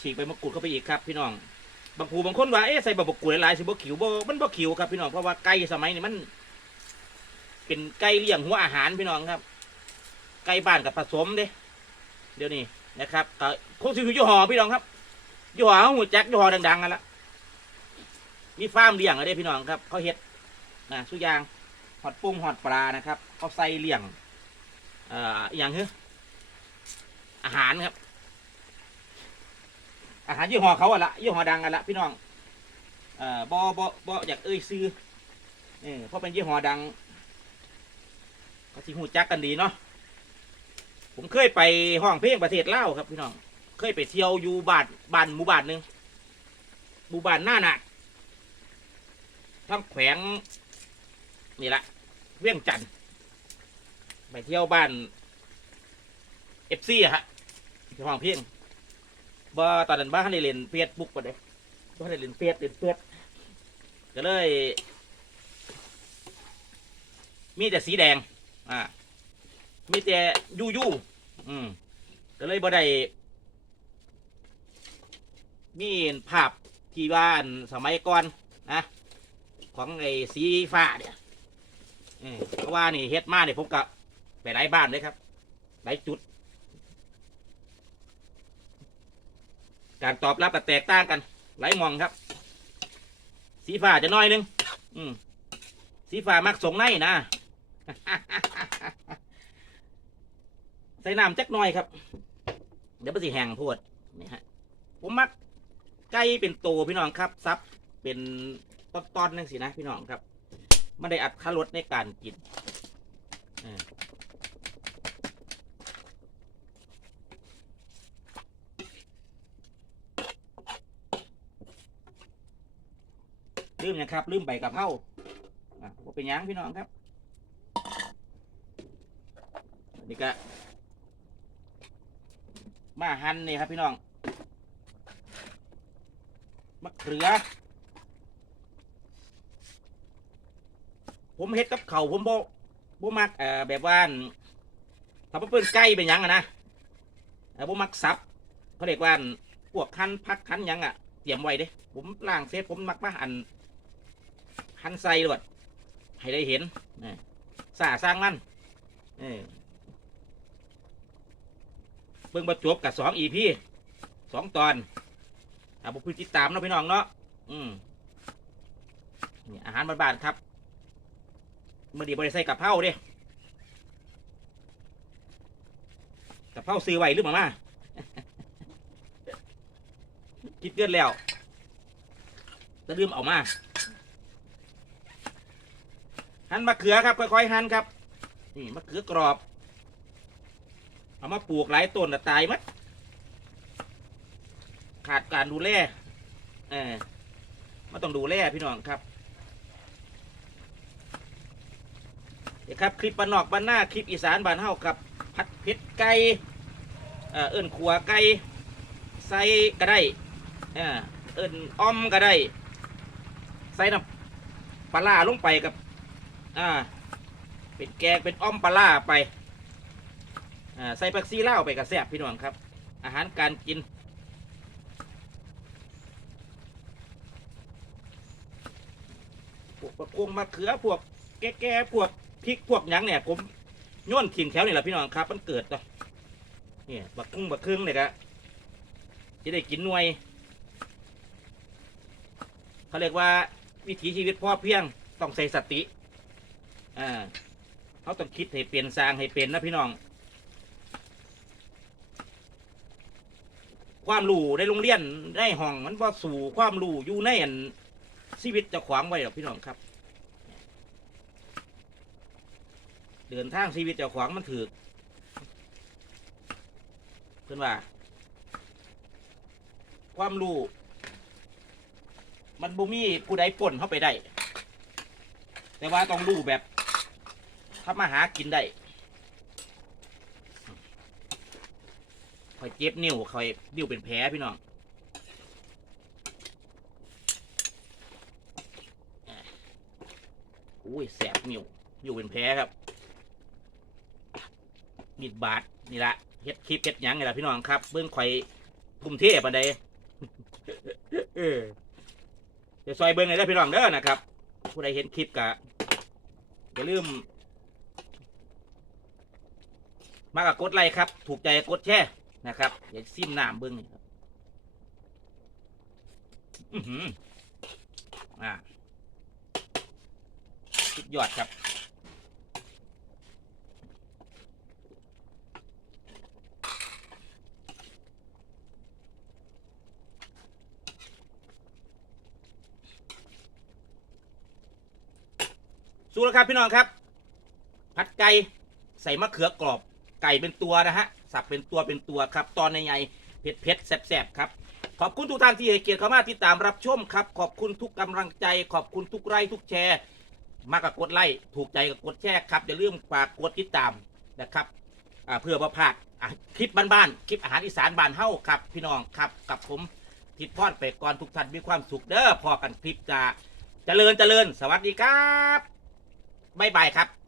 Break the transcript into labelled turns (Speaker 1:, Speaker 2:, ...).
Speaker 1: ฉีกไปมะกรูดเข้าไปอีกครับพี่น้องบางผู้บางคนว่าเอ๊ะใส่ใบมะกรูดหลายๆสิบ่ขิวบ่มันบ่ขิวครับพี่น้องเพราะว่าไก่สมัยนี้มัน เป็นไก่เลี้ยงหัวอาหารพี่น้องครับ ไก่บ้านกับผสมเด้เดี๋ยวนี้นะครับก็คงสิอยู่ยี่ห้อพี่น้องครับยี่ห้อหัวแจ็คยี่ห้อดังๆกันละมีฟาร์มเลี้ยงอะไรด้พี่น้องครับเขาเฮ็ดนะสุยางหอดปุ้งหอดปลานะครับเขาใส่เลี้ยงอ่ออย่างเฮ้อาหารครับ อาหารยี่ห้อเขาอะละยี่ห้อดังกันละพี่น้องเอ่อบ่บ่บ่อยากเอ่ยซื้อเออเพราะเป็นยี่ห้อดังก็สิหูจักกันดีเนาะผมเคยไปห้องเพลงประเทศลาวครับพี่น้องเคยไปเที่ยวอยู่บ้านบ้านหมู่บ้านหนึ่งหมู่บ้านหน้าหนาดทั้งแขวงนี่ละเวียงจันทน์ไปเที่ยวบ้านเอฟซีอะฮะที่ห้องเพลง บ่ตอนนั้นบ้านได้เล่นเฟซบุ๊กปะเด้บ้านได้เล่นเฟซเล่นเฟซก็เลย มีแต่สีแดง อ่า มีแต่ยูยูอืมก็เลยบ่ได้มีภาพที่บ้านสมัยก่อนนะของไอ้สีฟ้าเนี่ยเพราะว่านี่เฮ็ดมาเนี่ยผมก็ไปหลายบ้านเลยครับ หลายจุด การตอบรับก็แตกต่างกัน หลายมองครับ สีฟ้าจะน้อยหนึง อืมสีฟ้ามักสงในนะ ใส่น้ำจักหน่อยครับ เดี๋ยวมันสิแห้งโพดนี่ฮะ ผมมักไก่เป็นโตพี่น้องครับ ซับเป็นตอนๆนึงสินะพี่น้องครับไม่ได้อัดค่ารสในการกินเออ ลืมนะครับลืมใบกะเพราอะบ่เป็นยังพี่น้องครับนี่ก็มาหั่นนี่ครับพี่น้องมะเขือ ผมเฮ็ดกับเขาผมบ่บ่มักเอ่อแบบว่าถ้าเป็นไก่เป็นยังอะนะเอ่อบ่มักสับเขาเรียกว่าอันพวกคั้นพักคั้นยังอะเตรียมไว้เด้ผมล้างเสร็จผมมักมาอัน หันใส่ด้วยให้ได้เห็นนะสาสร้างมันเออเบิ่งบรจบกับสองอีพีสองตอนอ่าบุพติดตามเนาะพี่น้องเนาะอืมนี่อาหารบ้านๆครับเมื่อดีบริใส่กับเพราเด้กับเพราซื้อไว้หรือเปล่ามาคิดเกินแล้วจะลืมเอามา หั่นมะเขือครับค่อยๆหั่นครับ นี่มะเขือกรอบ เอามาปลูกหลายต้นน่ะตายมัดขาดการดูแลเออมาต้องดูแลพี่น้องครับเดี๋ยวครับคลิปบ้านนอกบ้านหน้าคลิปอีสานบ้านเฮาครับผัดเผ็ดไก่เอ่อเอิ้นขัวไก่ใส่ก็ได้เออเอิ้นอ้อมก็ได้ ใส่น้ำปลาร้าลงไปกับ อ่า เป็นแกงเป็นอ้อมปลาร้าไป อ่า ใส่ผักซีเล่าไปกับแซ่บพี่น้องครับ อาหารการกิน พวกประกงมะเขือพวกแก่ๆพวกพริกพวกหยังเนี่ยผมโย้อนทิ้งแถวนี่แหละพี่น้องครับ มันเกิดเนาะเนี่ยบักกุ้งบักครึ่องเนี่ยก็จะได้กินหน่วย เขาเรียกว่าวิถีชีวิตพ่อเพียงต้องใส่สติ อ่าเขาต้องคิดให้เปลี่ยนสร้างให้เป็นนะพี่น้อง ความรู้ในโรงเรียนในห้องมันว่าสู่ความรู้อยู่ในอันชีวิตจะขวางไว้หรอกพี่น้องครับ เดินทางชีวิตจ้าขวางมันถือเพื่อนว่า ความรู้มันบ่มีผู้ใดป่นเข้าไปได้ แต่ว่าต้องรู้แบบ ทำมาหากินได้คอยเจ็บนิ้วคอยนิ้วเป็นแผลพี่น้องอุ้ยแสบนิ้วนิ้วเป็นแผลครับมีดบาดนี่ละเฮ็ดคลิปเฮ็ดยังไงล่ะพี่น้องครับเบื้องข่อยทุ่มเทปานใดเดี๋ยวซอยเบิ้งเลยได้อพี่น้องเด้อนะครับ ผู้ใดเห็นคลิปกะอย่าลืม มากกกดไลค์ครับ ถูกใจกดแชร์นะครับอย่าซิมหน้ำเบิ้งนี่ครับอือหืออ่าสุดยอดครับสู้แล้วครับพี่น้องครับ ผัดไก่ใส่มะเขือกรอบ ไก่เป็นตัวนะฮะสับเป็นตัวเป็นตัวครับ ตอนในใหญ่ๆเผ็ดเผ็ดๆแสบๆครับ ขอบคุณทุกท่านที่ให้เกียรติเข้ามาติดตามรับชมครับ ขอบคุณทุกกำลังใจ ขอบคุณทุกไลค์ทุกแชร์ มากกับกดไลค์ถูกใจกับกดแชร์ครับอย่าลืมฝากกดติดตามนะครับเพื่อประพาดคลิปบ้านๆคลิปอาหารอีสานบ้านเฮ้าครับ พี่น้องครับกับผมทิดพอดไปก่อนทุกท่านมีความสุขเด้อพอกันคลิปจะเจริญเจริญ สวัสดีครับบ๊ายบายครับ